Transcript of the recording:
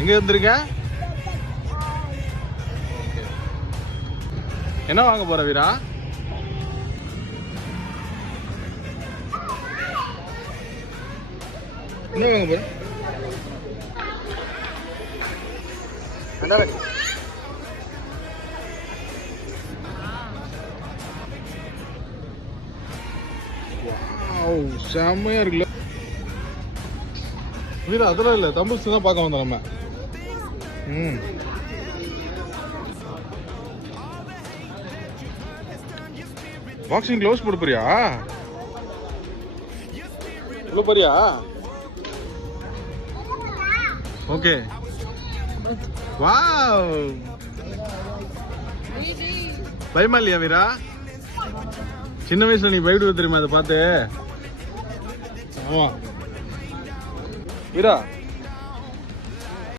எங்க இருந்திருக்க? என்ன வாங்க போற வீரா? என்ன வாங்க போற? செம்மையா இருக்குல்ல வீரா. அதெல்லாம் இல்ல, தம்பிள்ஸ் தான் பார்க்க வந்தோம் நம்ம. பாக்ஸிங் க்ளவுஸ் போட போறியா? உள்ள போறியா? ஓகே. வாவ், பயமா இல்லையா வீரா? சின்ன வயசுல நீ பயப்படுவ தெரியுமா அதை பார்த்து? ஆமா வீரா.